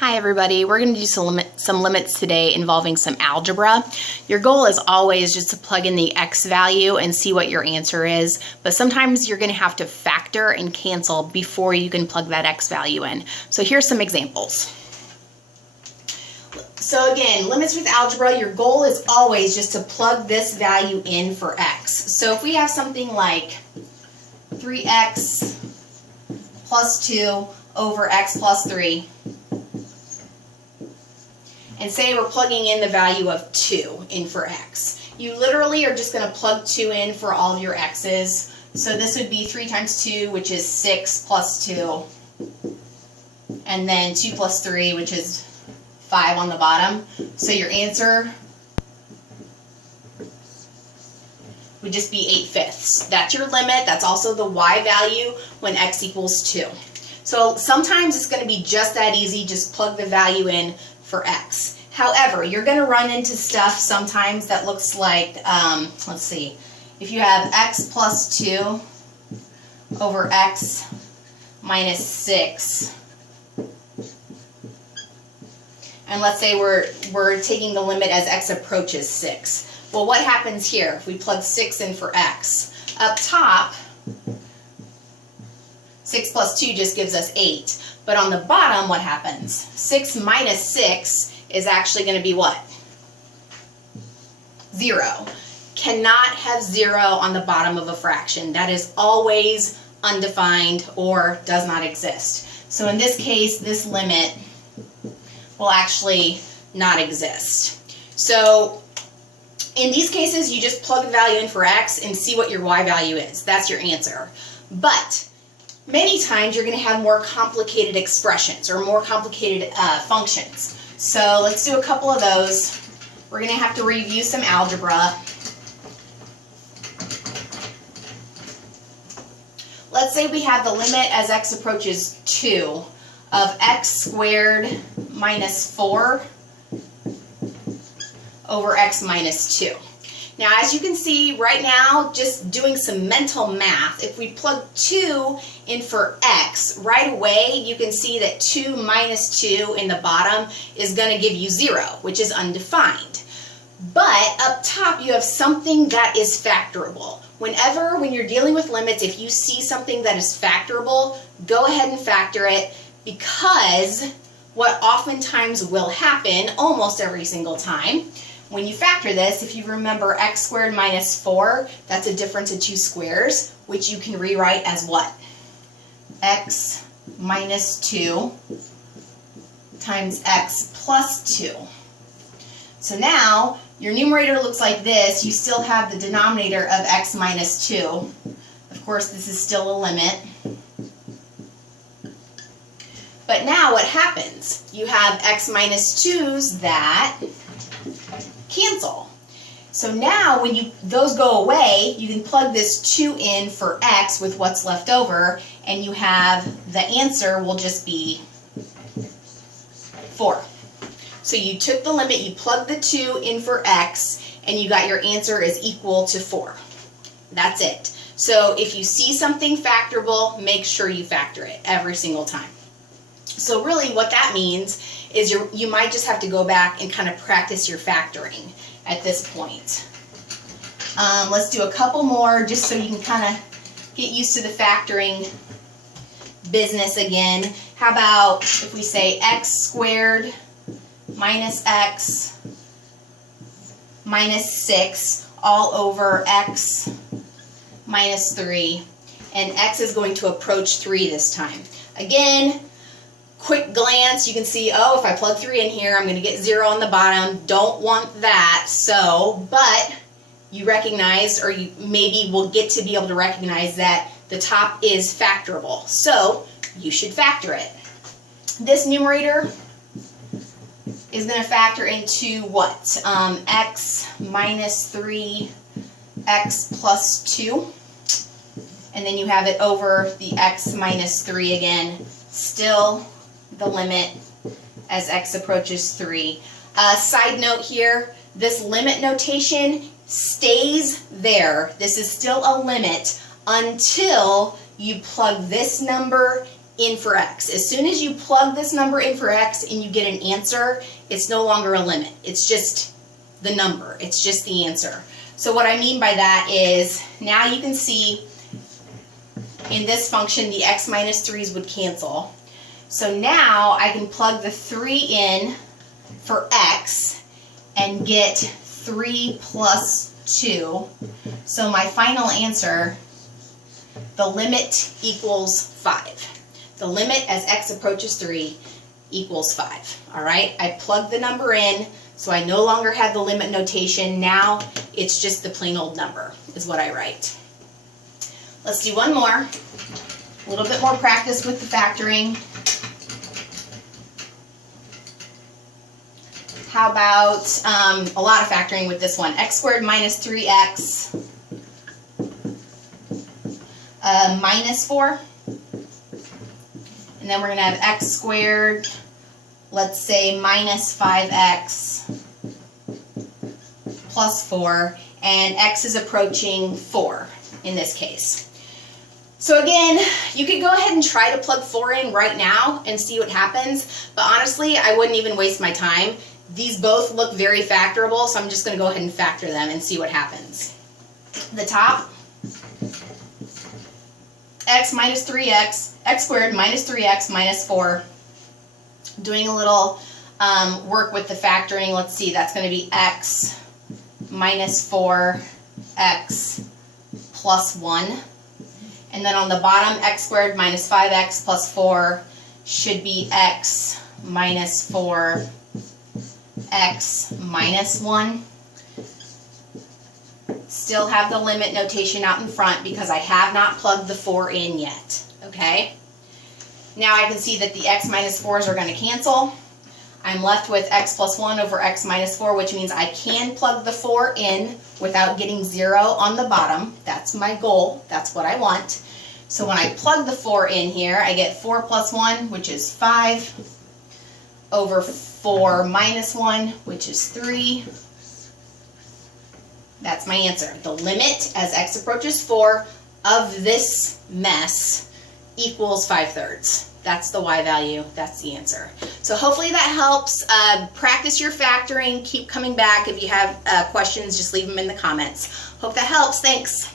Hi everybody, we're going to do some limits today involving some algebra. Your goal is always just to plug in the x value and see what your answer is, but sometimes you're going to have to factor and cancel before you can plug that x value in. So here's some examples. So again, limits with algebra, your goal is always just to plug this value in for x. So if we have something like 3x plus 2 over x plus 3, and say we're plugging in the value of 2 in for x. You literally are just going to plug 2 in for all of your x's. So this would be 3 times 2, which is 6 plus 2. And then 2 plus 3, which is 5 on the bottom. So your answer would just be 8/5. That's your limit. That's also the y value when x equals 2. So sometimes it's going to be just that easy. Just plug the value in for x. However, you're going to run into stuff sometimes that looks like, let's see, if you have x plus 2 over x minus 6, and let's say we're taking the limit as x approaches 6. Well, what happens here if we plug 6 in for x? Up top, 6 plus 2 just gives us 8. But on the bottom, what happens? 6 minus 6 is actually going to be what? 0. Cannot have 0 on the bottom of a fraction. That is always undefined or does not exist. So in this case, this limit will actually not exist. So in these cases, you just plug the value in for x and see what your y value is. That's your answer. But many times you're going to have more complicated expressions or more complicated functions. So let's do a couple of those. We're going to have to review some algebra. Let's say we have the limit as x approaches 2 of x squared minus 4 over x minus 2. Now, as you can see right now, just doing some mental math, if we plug 2 in for x, right away you can see that 2 minus 2 in the bottom is going to give you 0, which is undefined. But up top you have something that is factorable. When you're dealing with limits, if you see something that is factorable, go ahead and factor it, because what oftentimes will happen, almost every single time, when you factor this, if you remember x squared minus 4, that's a difference of 2 squares, which you can rewrite as what? X minus 2 times x plus 2. So now, your numerator looks like this. You still have the denominator of x minus 2. Of course, this is still a limit. But now what happens? You have x minus 2's that cancel. So now when those go away, you can plug this 2 in for x with what's left over, and you have the answer will just be 4. So you took the limit, you plugged the 2 in for x, and you got your answer is equal to 4. That's it. So if you see something factorable, make sure you factor it every single time. So really what that means is you might just have to go back and kind of practice your factoring at this point. Let's do a couple more just so you can kind of get used to the factoring business again. How about if we say x squared minus x minus 6 all over x minus 3, and x is going to approach 3 this time. Again, quick glance, you can see, oh, if I plug 3 in here, I'm going to get 0 on the bottom. Don't want that. So, but you recognize, or you maybe will get to be able to recognize that the top is factorable. So, you should factor it. This numerator is going to factor into what? X minus 3, x plus 2. And then you have it over the x minus 3 again. Still the limit as x approaches 3. Side note here, this limit notation stays there. This is still a limit until you plug this number in for x. As soon as you plug this number in for x and you get an answer, it's no longer a limit. It's just the number. It's just the answer. So what I mean by that is, now you can see in this function the x minus 3's would cancel. So now I can plug the 3 in for x and get 3 plus 2. So my final answer, the limit equals 5. The limit as x approaches 3 equals 5. All right, I plugged the number in, so I no longer have the limit notation. Now it's just the plain old number is what I write. Let's do one more. A little bit more practice with the factoring. How about a lot of factoring with this one? X squared minus 3x minus 4. And then we're going to have x squared, let's say minus 5x plus 4. And x is approaching 4 in this case. So again, you could go ahead and try to plug 4 in right now and see what happens. But honestly, I wouldn't even waste my time. These both look very factorable, so I'm just going to go ahead and factor them and see what happens. The top, x minus 3x, x squared minus 3x minus 4. Doing a little work with the factoring, let's see, that's going to be x minus 4x plus 1. And then on the bottom, x squared minus 5x plus 4 should be x minus 4 x minus 1. Still have the limit notation out in front because I have not plugged the 4 in yet. Okay? Now I can see that the x minus 4's are going to cancel. I'm left with x plus 1 over x minus 4, which means I can plug the 4 in without getting 0 on the bottom. That's my goal. That's what I want. So when I plug the 4 in here, I get 4 plus 1, which is 5, over 4 minus 1, which is 3. That's my answer. The limit as x approaches 4 of this mess equals 5/3. That's the y value. That's the answer. So hopefully that helps. Practice your factoring. Keep coming back. If you have questions, just leave them in the comments. Hope that helps. Thanks.